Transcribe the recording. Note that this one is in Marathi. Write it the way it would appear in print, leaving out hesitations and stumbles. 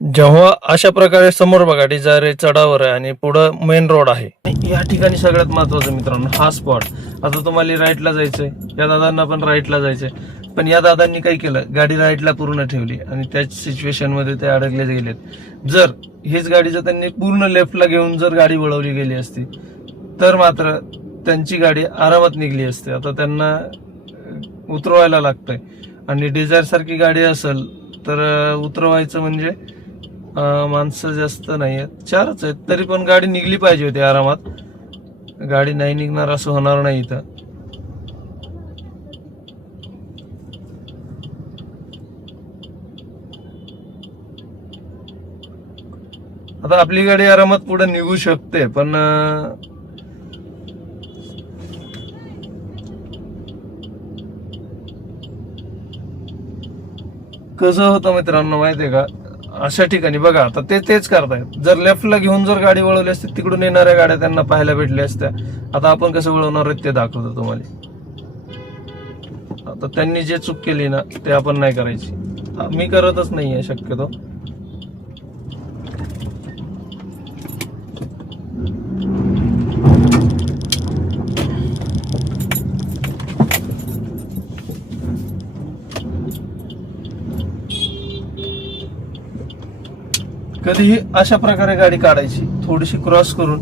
जेव्हा अशा प्रकारे समोर बघा डिझायर चढावर आहे आणि पुढं मेन रोड आहे. या ठिकाणी सगळ्यात महत्वाचं मित्रांनो हा स्पॉट. आता तुम्हाला राईटला जायचंय, या दादांना पण राईटला जायचंय, पण या दादांनी काय केलं, गाडी राईटला पूर्ण ठेवली आणि त्याच सिच्युएशन मध्ये ते अडकले गेलेत. जर हेच गाडी जर त्यांनी पूर्ण लेफ्टला घेऊन जर गाडी वळवली गेली असती तर मात्र त्यांची गाडी आरामात निघली असते. आता त्यांना उतरवायला लागतंय आणि डिझायर सारखी गाडी असेल तर उतरवायचं म्हणजे माणसं जास्त नाही आहेत, 4च आहेत, तरी पण गाडी निघली पाहिजे होती आरामात. गाडी नाही निघणार असं होणार नाही इथं. आता आपली गाडी आरामात पुढे निघू शकते, पण कसं होतं मित्रांनो माहितीये का, अशा ठिकाणी बघा आता तेच करतायत. जर लेफ्टला घेऊन जर गाडी वळवली असती तिकडून येणाऱ्या गाड्या त्यांना पाहायला भेटल्या असत्या. आता आपण कसं वळवणार आहेत ते दाखवतो तुम्हाला. आता त्यांनी जे चूक केली ना ते आपण नाही करायची. मी करतच नाहीये शक्यतो. कधीही अशा प्रकारे गाडी काढायची, थोडीशी क्रॉस करून